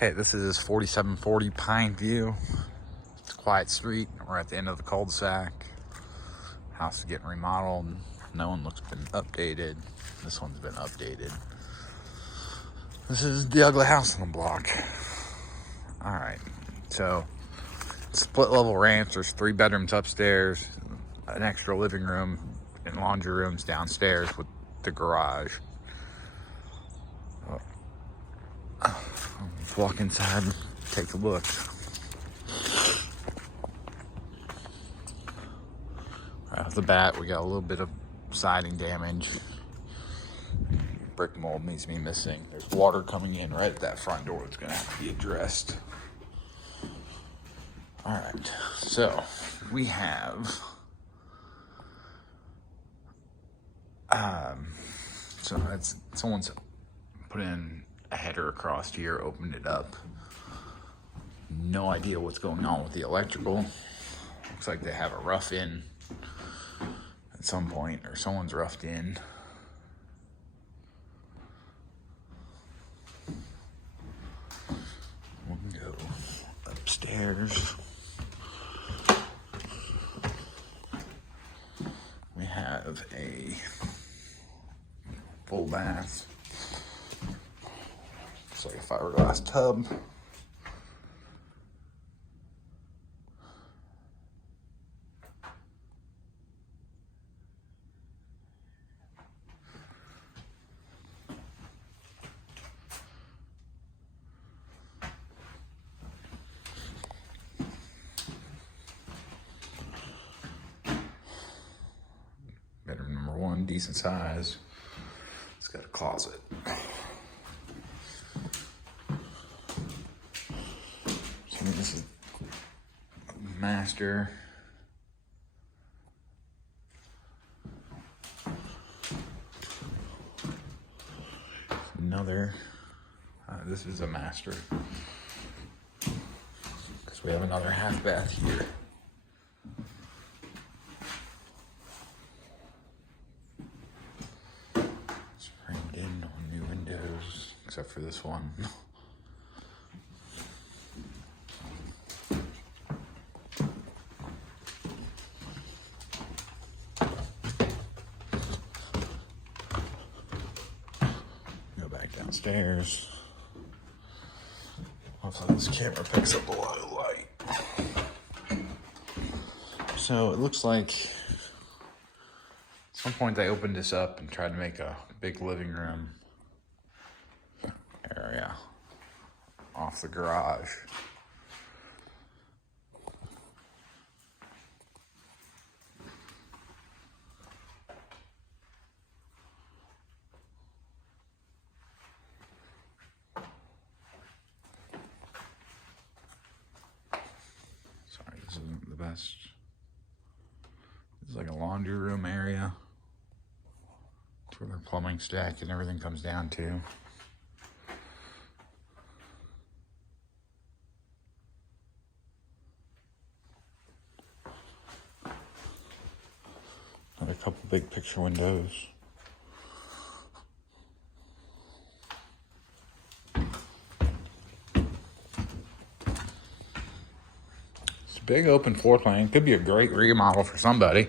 Okay, this is 4740 Pine View. It's a quiet street. We're at the end of the cul-de-sac. House is getting remodeled. No one looks been updated. This one's been updated. This is the ugly house on the block. All right, so split level ranch. There's 3 bedrooms upstairs, an extra living room and laundry rooms downstairs with the garage. Let's walk inside and take a look. Right off the bat, we got a little bit of siding damage. Brick mold needs to be missing. There's water coming in right at that front door. It's gonna have to be addressed. All right, so we have so that's someone's put in a header across here, opened it up. No idea what's going on with the electrical. Looks like they have a rough in at some point, or someone's roughed in. We can go upstairs. We have a full bath. It's like a fiberglass tub. Bedroom number 1, decent size. It's got a closet. So this is master. Another. This is a master. Because we have another half bath here. Framed in on new windows, except for this one. Go back downstairs. Hopefully this camera picks up a lot of light. So it looks like at some point they opened this up and tried to make a big living room area off the garage. Sorry, this isn't the best. This is like a laundry room area. It's where their plumbing stack and everything comes down to. Got a couple big picture windows. It's a big open floor plan. Could be a great remodel for somebody.